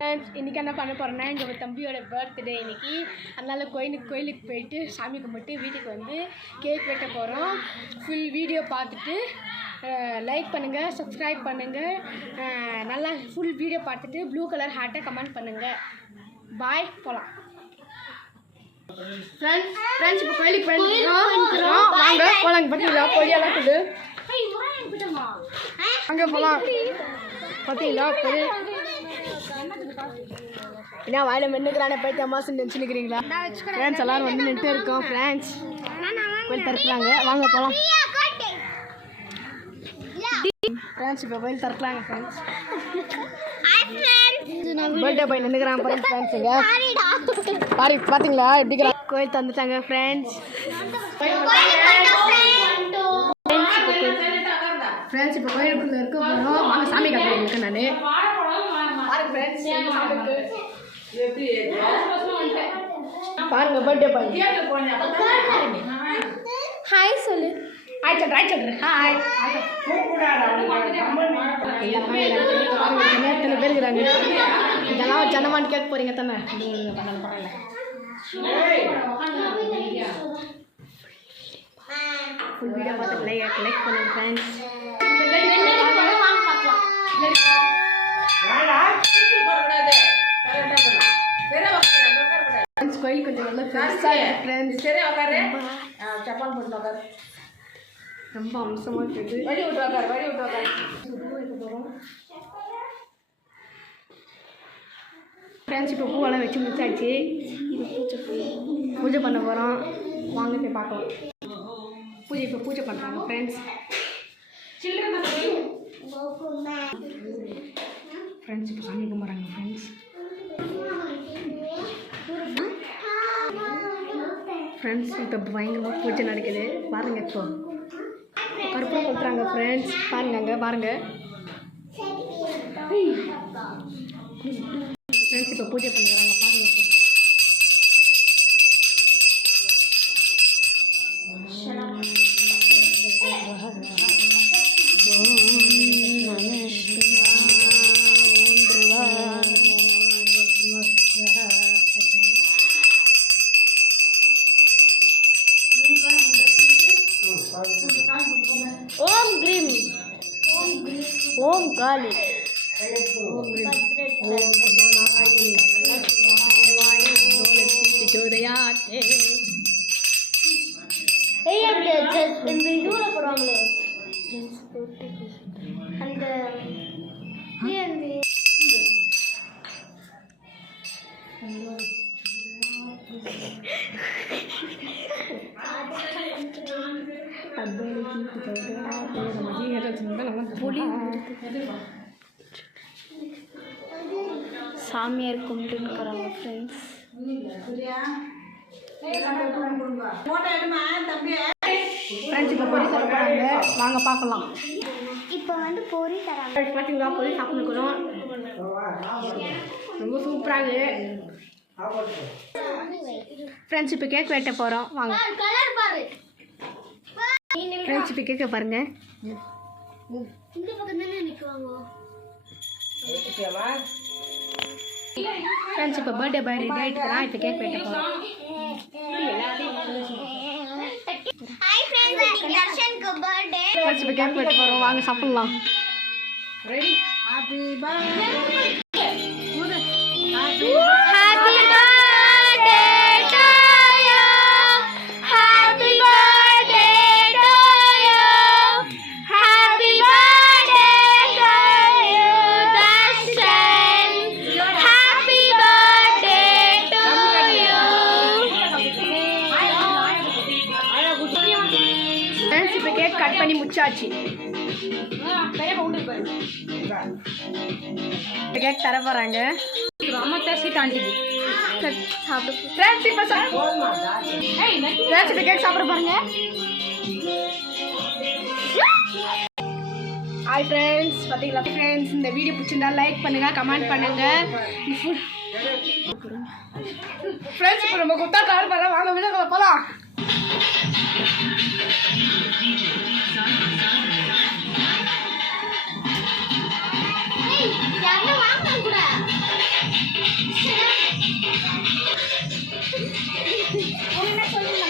Friends இன்றைக்கி என்ன பண்ண போகிறேன்னா எங்கள் தம்பியோட பர்த்டே இன்றைக்கி. அதனால் கோயிலுக்கு போயிட்டு சாமி கும்பிட்டு வீட்டுக்கு வந்து கேக் வெட்ட போகிறோம். ஃபுல் வீடியோ பார்த்துட்டு லைக் பண்ணுங்கள், சப்ஸ்கிரைப் பண்ணுங்கள். நல்லா ஃபுல் வீடியோ பார்த்துட்டு ப்ளூ கலர் ஹார்ட்டை கமெண்ட் பண்ணுங்கள். பாய், போகலாம். ஃப்ரெண்ட்ஸ் இப்போ கோயிலுக்கு போயிருக்கிறோம். வாங்க போகலாங்க. பார்த்தீங்களா கொடியெல்லாம் இருக்குது. அங்கே போகலாம். பார்த்தீங்களா கொடி என்ன வாயில மென்னுக்கிறானே போயிட்டு அம்மாசுன்னு நினச்சிருக்கிறீங்களா? ஃப்ரெண்ட்ஸ் எல்லோரும் வந்து நின்றுட்டு இருக்கோம். ஃப்ரெண்ட்ஸ் கோயில் திறக்கிறாங்க, வாங்க போகலாம். ஃப்ரெண்ட்ஸ் இப்போ கோயில் திறக்கிறாங்க. ஃப்ரெண்ட்ஸ் பர்த்டே பாய் நின்றுக்கிறான் பாருங்க. ஃப்ரெண்ட்ஸுங்க பார்த்தீங்களா எப்படிங்கிறா? கோயில் தந்துட்டாங்க. ஃப்ரெண்ட்ஸ் இப்போ கோயிலுக்குள்ளே இருக்க போகிறோம். வாங்க சாமி கட்டுறேன் இருக்கேன் நான். பாருங்க பர்த்டே பாருங்க. ஹாய் சொல்லு. ஹாய் சொல்றேன். ஹாய் எத்தனை பேர் இருக்கிறாங்க? இதெல்லாம் ஜனமான்னு கேட்க போறீங்க தானே? ஃபுல் வீடியோ பார்த்து லைக் பண்ணுங்க ஃப்ரெண்ட்ஸ். கோயில் கொஞ்சம் நல்லா பெருசாக ஃப்ரெண்ட்ஸ். சரி உட்காரு. சப்பான் போட்டு உட்காரு. ரொம்ப அம்சமாக இருக்குது. வழி விட்டு உட்காரு. போகிறோம் ஃப்ரெண்ட்ஸ். இப்போ பூவெல்லாம் வச்சு முடிச்சாச்சு. பூஜை பண்ண போகிறோம். வாங்க போய் பார்க்கலாம். பூஜை பண்ணுறாங்க ஃப்ரெண்ட்ஸ். ஃப்ரெண்ட்ஸ் இப்போ சாமி கும்பிட்றாங்க. ஃப்ரெண்ட்ஸ் இப்போ பயங்கரமாக பூஜை நடக்குது பாருங்கள். இப்போ கருப்பை கொடுத்துறாங்க ஃப்ரெண்ட்ஸ். பாருங்க பாருங்கள் ஃப்ரெண்ட்ஸ். இப்போ பூஜை பண்ணுறாங்க பாருங்கள். ஓம் கிரீம் ஓம் காளி ஓம் கிரீம் ஓம் நாராயணி தேவாய தோலத்தி ஜோதயாதே. இந்த இதுல போடுவாங்களே அந்த சாமியார் கும்பிட்டுன்னு போகிறாங்க ஃப்ரெண்ட்ஸ். ஃப்ரெண்ட்ஸ் இப்போ பொரி தர போகிறாங்க, வாங்க பார்க்கலாம். இப்போ வந்து பொரி தராங்க. பார்த்தீங்களா பொரி சாப்பிட்டுக்கிறோம். ரொம்ப சூப்பராக ஃப்ரெண்ட்ஸ். இப்போ கேக் வெட்ட போகிறோம், வாங்க. ஃப்ரெண்ட்ஸ் இப்போ கேட்க பாருங்க. இந்த பக்கம் தானே நிற்குவாங்க ஃப்ரெண்ட்ஸ். இப்போ பர்த்டே பாய் ரெடி ஆகிட்டுதான். இப்போ கேக் வெட்ட போகிறோம். ஃப்ரெண்ட்ஸ் இப்போ கேக் வெட்ட போகிறோம், வாங்க சாப்பிட்லாம். ரெடி. Happy birthday. இப்போ கேக் கட் பண்ணி முடிச்சாச்சு. கேக் தர போகிறாங்க. கேக் சாப்பிட பாருங்க. ஹாய் ஃப்ரெண்ட்ஸ், பார்த்தீங்களா ஃப்ரெண்ட்ஸ்? இந்த வீடியோ பிடிச்சிருந்தா லைக் பண்ணுங்கள், கமெண்ட் பண்ணுங்கள். ஃப்ரெண்ட்ஸ் இப்போ நம்ம குத்தா கார் பண்ணலாம், வாங்க வீடியோ போகலாம். யாரும் வாங்க கூட என்ன சொல்லுங்க